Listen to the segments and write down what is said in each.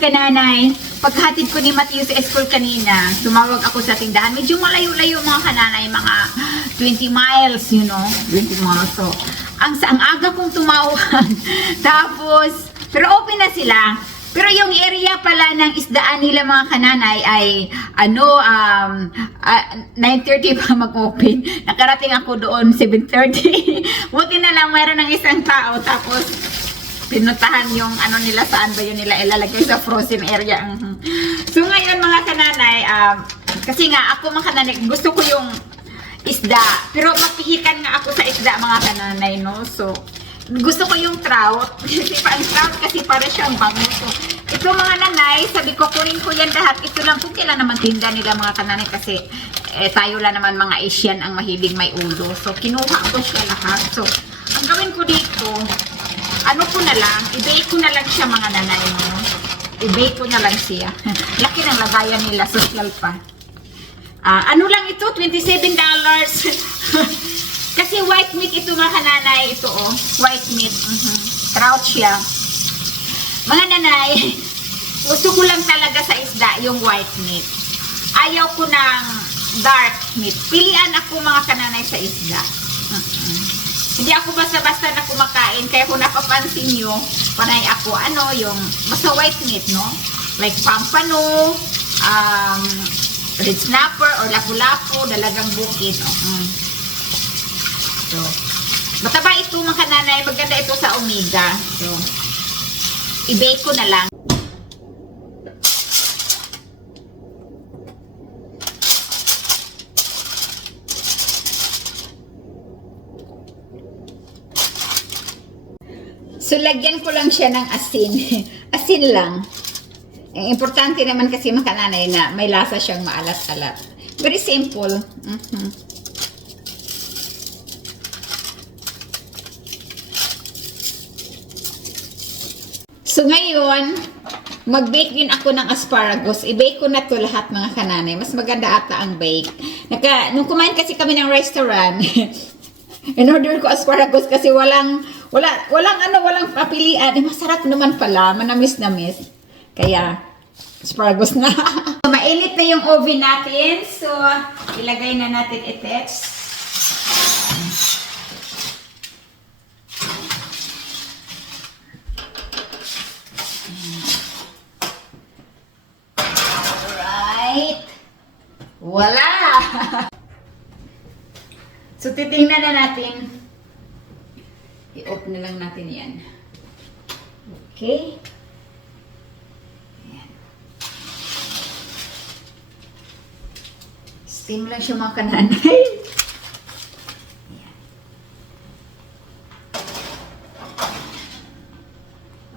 mga kananay, paghatid ko ni Matthew sa school kanina, tumawag ako sa tindahan. Medyo malayo-layo mga kananay, mga 20 miles, 20 miles. So, ang aga kong tumawag. Tapos, pero open na sila. Pero yung area pala ng isdaan nila mga kananay ay 9:30 pa mag-open. Nakarating ako doon 7:30. Buti na lang mayroon ng isang tao tapos pinuntahan yung nila, saan ba yun nila ilalagay sa frozen area. So ngayon mga kananay, kasi nga ako mga kananay, gusto ko yung isda. Pero mapihikan nga ako sa isda mga kananay, no? So gusto ko yung trout. Kasi ang trout kasi para siyang bango. So, ito mga nanay, sabi ko kunin ko yan lahat. Ito lang, kung kailan naman tinda nila mga kananay kasi tayo lang naman mga Asian ang mahilig may ulo. So, kinuha ko siya lahat. So, ang gawin ko dito, ko na lang, i-bake ko na lang siya mga nanay. No? I-bake ko na lang siya. Laki ng lagayan nila, social pa. Lang ito? $27. Kasi white meat ito mga kananay, ito white meat, trout siya. Mga nanay, gusto ko lang talaga sa isda yung white meat. Ayaw ko ng dark meat. Pilian ako mga kananay sa isda. Hindi ako basta-basta na kumakain, kaya kung napapansin nyo, panay ako, yung basta white meat, no? Like pampano, red snapper, or lapu-lapu, dalagang bukid, So, mataba ito mga kananay, maganda ito sa omega. So, i-bake ko na lang. So, lagyan ko lang siya ng asin. Asin lang. Ang importante naman kasi mga kananay na may lasa siyang maalat-alat. Very simple. So ngayon, mag-bake din ako ng asparagus. I-bake ko na to lahat mga kananay. Mas maganda ata ang bake. Nung kumain kasi kami ng restaurant, in-order ko asparagus kasi walang papilian. Masarap naman pala, manamis-namis. Kaya, asparagus na. Mainit na yung oven natin. So, ilagay na natin itex. Wala! So, titingnan na natin. I-off na lang natin yan. Okay. Ayan. Steam lang siya mga kananay. Ayan.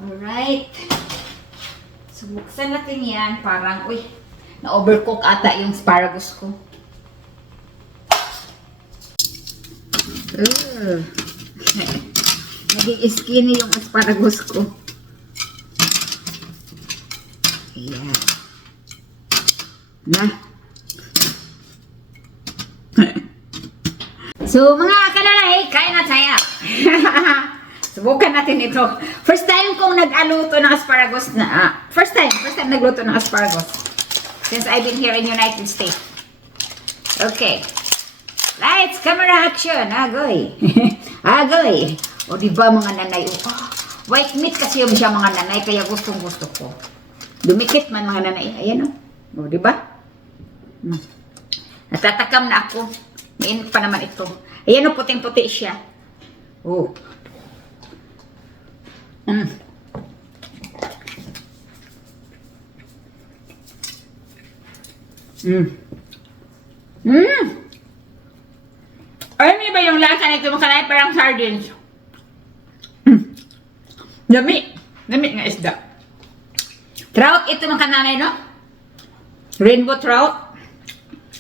Alright. So, buksan natin yan. Parang, na-overcook ata yung asparagus ko. Naging skinny yung asparagus ko. Ayan. Na. So, mga kananay, kain na tayo. Subukan natin ito. First time kong nag-aluto ng asparagus na, first time nagluto ng asparagus. Since I've been here in United States. Okay. Lights, camera, action. Agoy. Agoy. O diba mga nanay? White meat kasi yung siya mga nanay. Kaya gustong gusto ko. Dumikit man mga nanay. Ayan o. O diba? Natatakam na ako. Mainit pa naman ito. Ayan o, puting-puti siya. Oh. Alam niyo ba yung lasa nito mga kanay? Parang sardines. Dami nga isda. Trout ito mga kananay, no? Rainbow trout.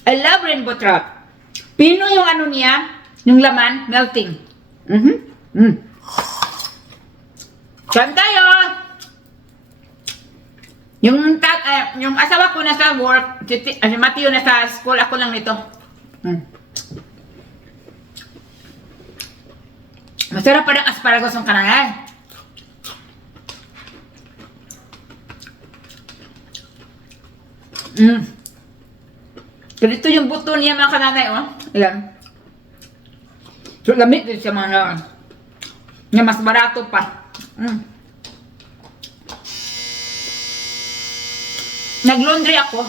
I love rainbow trout. Pino yung niya, yung laman, melting. Saan tayo? Yung asawa ko nasa work, si Matthew nasa school, ako lang nito. Masarap pa ng asparagus ng kananay. Ganito yung buto niya mga kananay, oh. Ayan. So, lamit din siya mga na mas barato pa. Nag-laundry ako.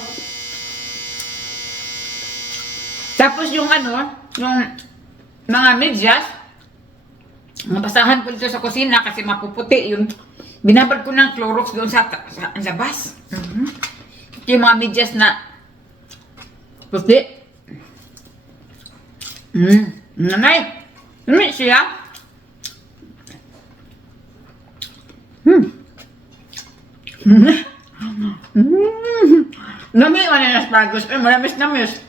Tapos yung ano, yung mga medyas, nabasahan ko dito sa kusina kasi mapuputi yung binabad ko ng Clorox doon sa labas. Yung mga medyas na puti. Nanay, lamit siya. Lamit mo na asparagus. Maramis na miss.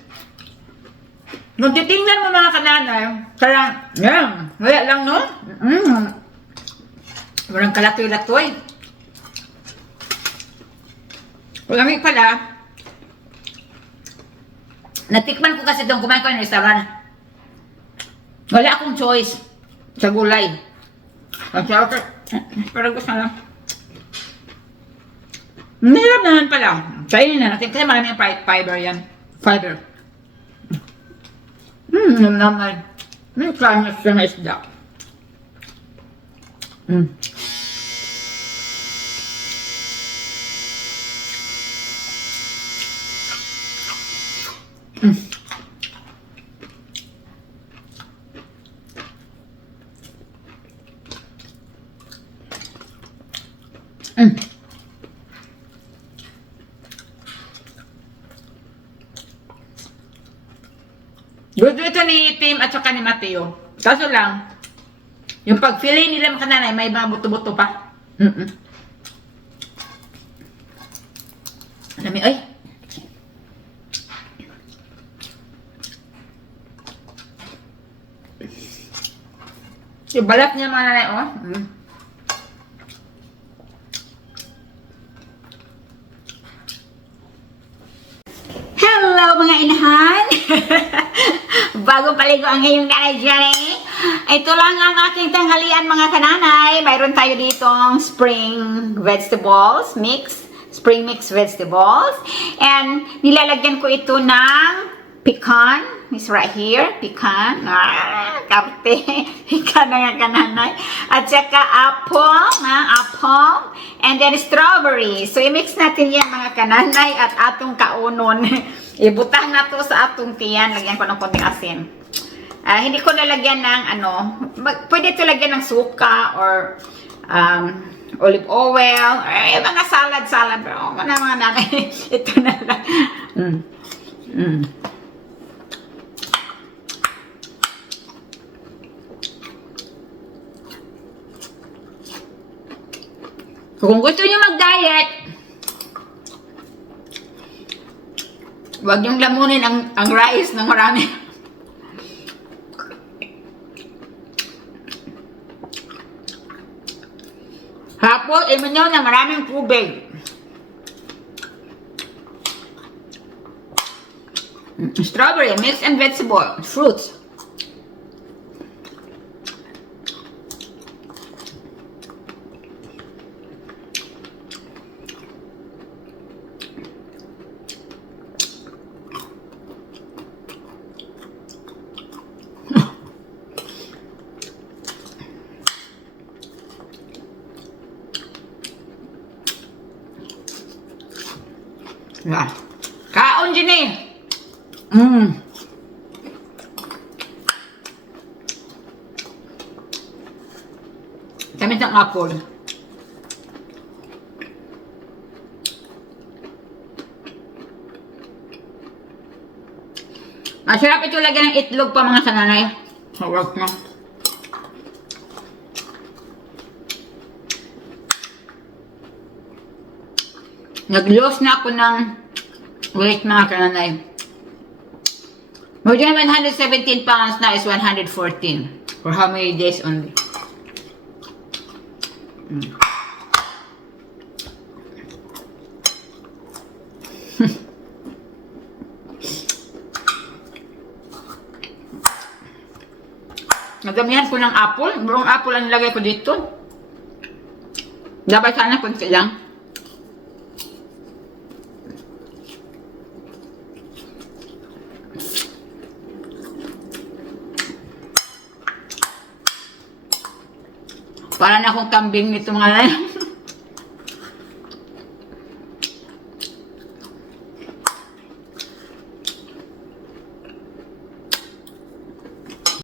Kung titingnan mo mga kananay, parang, yan, wala lang no? Walang kalatoy-latoy. Lamig pala, natikman ko kasi doon, kumain ko ng restaurant. Wala akong choice sa gulay. Parang gusto na lang. Mahirap naman pala. Kainin na natin kasi maraming fiber yan. Fiber. Naman. May climate siya na isda. Gusto ito ni Tim at saka ni Mateo. Kaso lang, yung pag-fillet nila mga kananay, may mga buto-buto pa. Alam mo, ay! Yung balat niya mga nanay, oh. Hello mga inahan! Bagong paligo ang iyong nanay Jenny. Ito lang ang aking tanghalian mga kananay. Mayroon tayo ditong spring vegetables mix. Spring mix vegetables. And nilalagyan ko ito ng pecan. It's right here. Pecan. Karte. Pecan na nga kananay. At saka apple. Apple. And then strawberry. So i-mix natin yan mga kananay at atong kaunon. Ibutang na to sa atong tiyan. Lagyan ko ng konting asin. Hindi ko nalagyan ng ano. Pwede ito lagyan ng suka or olive oil. Mga salad. Pero mga nanay. Ito na lang. Kung gusto nyo mag-diet, huwag niyong lamunin ang rice ng marami. Hapon, imanyaw na maraming tubig. Strawberry, mixed and vegetable, fruits. Nah, kaon din eh. Damit ng apple. Masarap ito lagyan ng itlog pa mga kananay. Sarap na. Nag-lose na ako ng weight mga kananay. More than 117 pounds now is 114. For how many days only? Nagamihan ko ng apple. Burong apple ang nilagay ko dito. Dapat sana kunti lang. Para na akong kambing nito mga